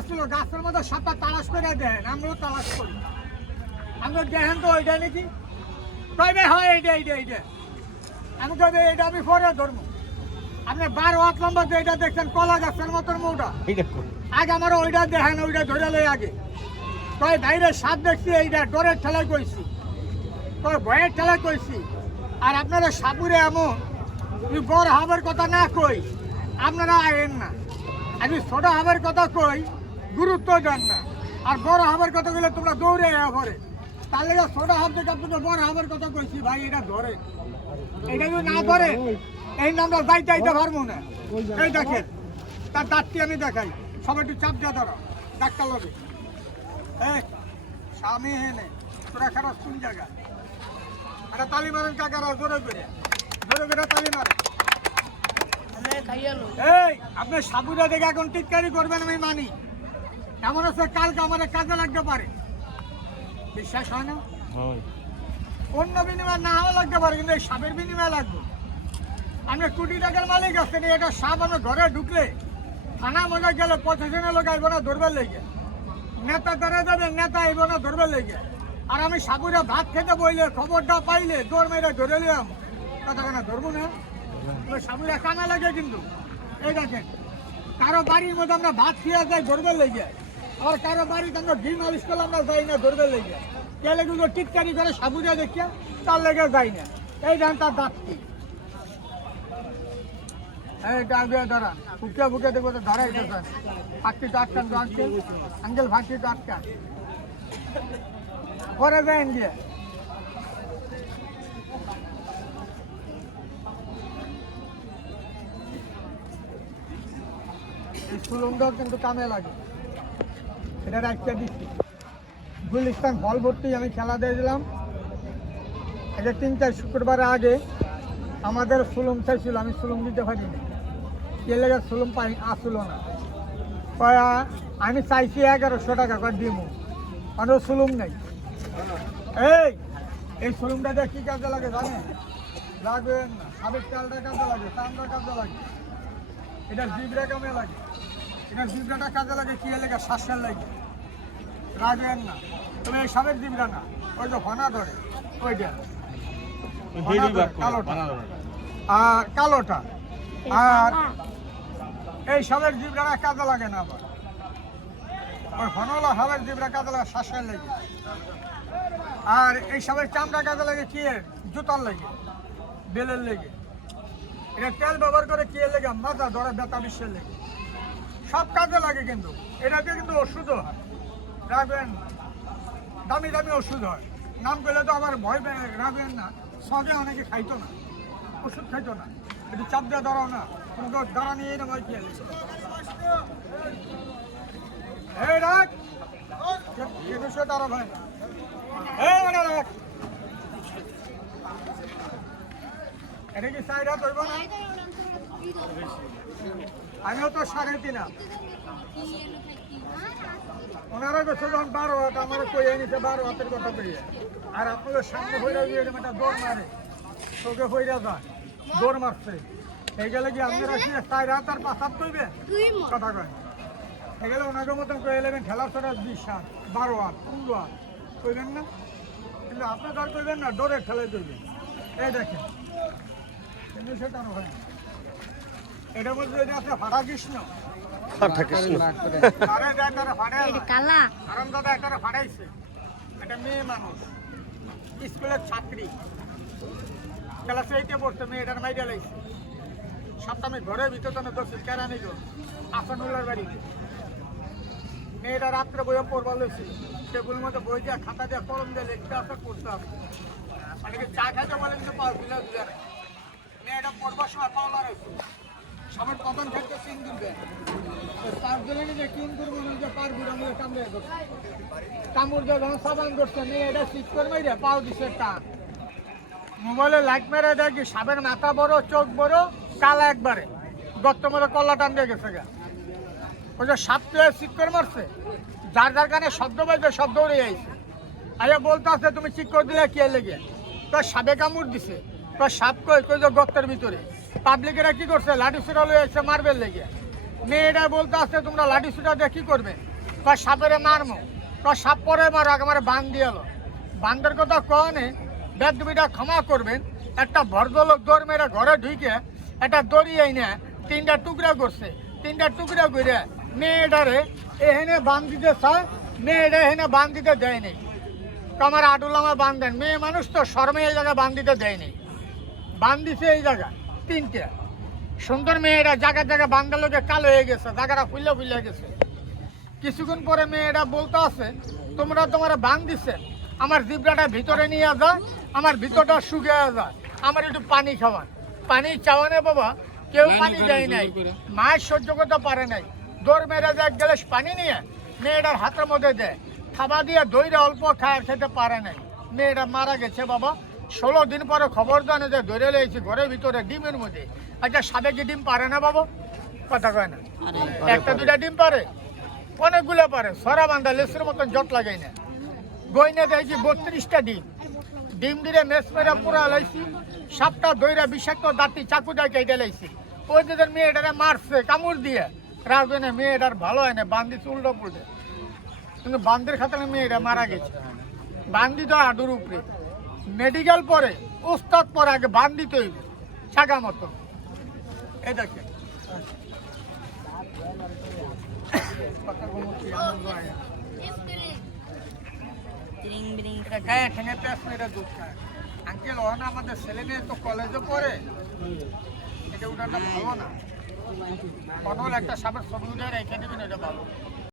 গাছের মধ্যে সাপটা তালাশ করে দেন আমরাও তালাশ করি। আমরা দেখেন তো ওইটা নাকি? কইবে হয় এইটা এইটা এইটা। আমি কইবে এইটা আমি পরে ধরবো। আপনি বারো হাত লম্বা যে এইটা দেখছেন কলা গাছের মতন মৌটা। আগে আমার ওইটা দেখেন ওইটা ধরে লই আগে। কয় বাইরে সাপ দেখছি এইটা ডরের ঠেলায় কইছি। কয় ভয়ের ঠেলায় কইছি। আর আপনারা সাপুরে এমন তুমি বড় হাবের কথা না কই আপনারা আয়েন না। আমি ছোট হাবের কথা কই গুরুত্ব দেন না। আর বড় হাবের কথা কইলে তোমরা দৌড়ে আয়া পরে তার লেগে ছোট হাব থেকে আপনাকে বড় হাবের কথা কইছি ভাই এটা ধরে। এটা যদি না ধরে এই নামটা যাইতে যাইতে পারব না। এই দেখেন তার দাঁতটি আমি দেখাই। সবাই একটু চাপ দিয়ে ধরো ডাক্তার এই স্বামী হেনে তোরা খারাপ কোন জায়গা? একটা তালি মারেন কাকারা জোরে করে। জোরে করে তালি মারেন। এই আপনি সাবুরা দেখে এখন টিটকারি করবেন আমি মানি। এমন আছে কালকে আমাদের কাজে লাগতে পারে। বিশ্বাস হয় না। অন্য বিনিময় না হওয়া লাগতে পারে কিন্তু এই সাপের বিনিময় লাগবে। আমি কোটি টাকার মালিক আছেন এটা সাপ আমার ঘরে ঢুকলে থানা মনে গেলে প্রশাসনের লোক আইব না ধরবার লেগে। নেতা ধরে যাবে নেতা আইব না ধরবার লেগে। আর আমি সাপুরে ভাত খেতে বইলে খবরটা পাইলে দৌড় মেরে ধরে নিলাম। কথা কেনা ধরবো না? সাপুরে কানা লাগে কিন্তু। এই দেখেন কারও বাড়ির মধ্যে আমরা ভাত খেয়ে যাই ধরবার লেগে। আবার কারও বাড়িতে আমরা ডিম করলে আমরা যাই না ধরবার লেগে। কে করে তার লেগে যাই না। এই দেন তার এই ডাকবে দাঁড়ান ফুকে ফুকে দেখব তো দাঁড়াই ফাঁকটি তো আটকান তো আটকান। পরে যাইন কিন্তু কামে লাগে। এটা দিচ্ছি। গুলিস্তান হল ভর্তি আমি খেলা দিয়ে দিলাম। এটা তিন চার শুক্রবার আগে আমাদের সুলুম চাইছিল আমি সুলুম দিতে পারিনি। কে লেগে সুলুম পাই আসলো না। কয়, আমি চাইছি এগারোশো টাকা করে দিব আর সুলুম নেই। এই এই সুলুমটা দিয়ে কী কাজে লাগে জানেন? লাগবেন না। সাবেক চালটা কাজে লাগে চামড়া কাজে লাগে। এটা জিবরা কামে লাগে। এটা জিবরাটা কাজে লাগে কি? লাগে শ্বাসের লাগে। রাখবেন না তুমি এই সাবেক জিবরা না ওই যে ফনা ধরে ওইটা কালোটা। আর কালোটা। আর এই সবের জিবরা কাজে লাগে না আবার। ওই ফনলা সবের জিবরা কাজে লাগে শ্বাসের লাগে। আর এই সবের চামড়া কাজে লাগে কি? এর? জুতার লেগে বেলের লেগে। এটা তেল ব্যবহার করে কি লেগে? মাথা ধরে ব্যথা বিশ্বের লেগে। সব কাজে লাগে কিন্তু এটাতে কিন্তু ওষুধও হয়। রাখবেন দামি দামি ওষুধ হয়। নাম করলে তো আবার ভয় রাখবেন না। সবে অনেকে খাইতো না। ওষুধ খাইতো না। একটু চাপ দিয়ে দাঁড়াও না। তুমি তো দাঁড়া নিয়ে না ভাই খেয়ে এই রাখ। একুশশো দাঁড়া ভাই এই ওটা রাখ। এটা কি সাইড হাত না? আমিও তো সাড়ে তিন। ওনারা গেছে যখন বারো হাত আমার কই এনেছে বারো হাতের কথা কইয়ে। আর আপনাদের সামনে হইরা গিয়ে একটা দৌড় মারে তোকে হইরা যায় দৌড় মারছে। এই গেলে কি আপনারা কি চার হাত আর পাঁচ হাত কইবে কথা কয়। এই গেলে ওনাকে মতন কয়ে এলেবেন ঠেলার ছড়া বিশ হাত বারো হাত পনেরো হাত কইবেন না? কিন্তু আপনার আর কইবেন না ডোরের ঠেলায় কইবেন। এই দেখেন কিন্তু সেটা হয় না। এটার মধ্যে যদি আছে ফাটা কৃষ্ণ। কাঠা কৃষ্ণ। আরে দেখ তারা। কালা। আরাম দাদা একটা ফাটাইছে। মেয়ে মানুষ। স্কুলের ছাত্রী। ক্লাস এইটে পড়ছে মেয়েটার মাইডা লাগছে সপ্তাহে ঘরের ভিতর তো দোষী কেরানি গো আসানুল্লার বাড়িতে। মেয়েটা রাত্রে বইয়ে পড়বার লইছে। টেবিল মধ্যে বই দিয়ে খাতা দিয়ে কলম দিয়ে লিখতে আসে পড়তে হবে অনেকে চা খাইতে বলে কিন্তু পাও দিলে দিলে না। মেয়েটা পড়বার সময় পাওলা রয়েছে সবার প্রধান ক্ষেত্রে তিন দিবে। তার যে কিন করব সাবান এটা পাও দিছে টান মোবাইলে লাইট দেখি মাথা চোখ কালা একবারে। গেছে ওই যে মারছে। যার যার শব্দ আইয়া বলতে আছে তুমি করে দিলে কে লেগে? তো সাপে কামড় দিছে। তো সাপ কই কই যে গর্তের ভিতরে। পাবলিকেরা কি করছে? লাঠি সুটা লয়ে এসে মারবে লেগে। মেয়েটা বলতে আছে তোমরা লাঠি সুটা দিয়ে কি করবে? কয়, সাপেরে মারমো। কয়, সাপ পরে মারো আমার বান দিয়ে এলো। বান্দের কথা কনে বেদবিটা ক্ষমা করবেন। একটা ভদ্রলোক দৌড় মেরে ঘরে ঢুকে একটা দড়ি এনে তিনটা টুকরা করছে। তিনটা টুকরা করে মেয়েটারে এখানে বান দিতে চায়, মেয়েটা এখানে বান দিতে দেয় নেই আমার আডুলামা বান দেন। মেয়ে মানুষ তো শর্মে এই জায়গায় বান দিতে দেয় নেই বান দিছে এই জায়গা তিনটে। সুন্দর মেয়েরা জায়গা জায়গা লোকে কালো হয়ে গেছে জায়গাটা ফুলে ফুলে গেছে। কিছুক্ষণ পরে মেয়েরা বলতে আছে তোমরা তোমার বান দিছে আমার জিব্রাটা ভিতরে নিয়ে যা আমার ভিতরটা শুকিয়ে যা আমার একটু পানি খাওয়ান। পানি চাওয়ানে বাবা কেউ পানি দেয় নাই মায়ের সহ্য করতে পারে নাই। দৌড় মেরে যায় এক গ্লাস পানি নিয়ে মেয়েটার হাতের মধ্যে দেয়। খাবার দিয়ে দইটা অল্প খায় খেতে পারে নাই। মেয়েটা মারা গেছে বাবা। ষোলো দিন পরে খবর জানে যে ধরে লেগেছি ঘরের ভিতরে ডিমের মধ্যে। আচ্ছা সাবে কি ডিম পারে না বাবু? কথা কয় না। একটা দুটা ডিম পারে? অনেকগুলো পারে। সরা বান্ধা লেসের মতন জট লাগাই না। গইনে দেখছি বত্রিশটা ডিম। ডিম দিলে মেস মেরে পুরা লাইছি। সাতটা দইরা বিষাক্ত দাঁতি চাকু দিয়ে কেটে লাইছি। ওই যে মেয়েটারে মারছে কামড় দিয়ে। রাখবে না মেয়েটার ভালো হয় না বান্দিছে উল্টো পুল্টে কিন্তু বান্দির খাতারে মেয়েটা মারা গেছে। বান্দি তো হাঁটুর উপরে মেডিকেল পরে, ওস্তাদ পরে আগে বান দিতে হইবে ছাগা মতো। এই দেখে কথা বলছি এমন নয়। এটা গায়ে আমাদের ছেলে মেয়ে তো এটা একটা সাপের উঠে রেখে দেবেন, এটা ভালো।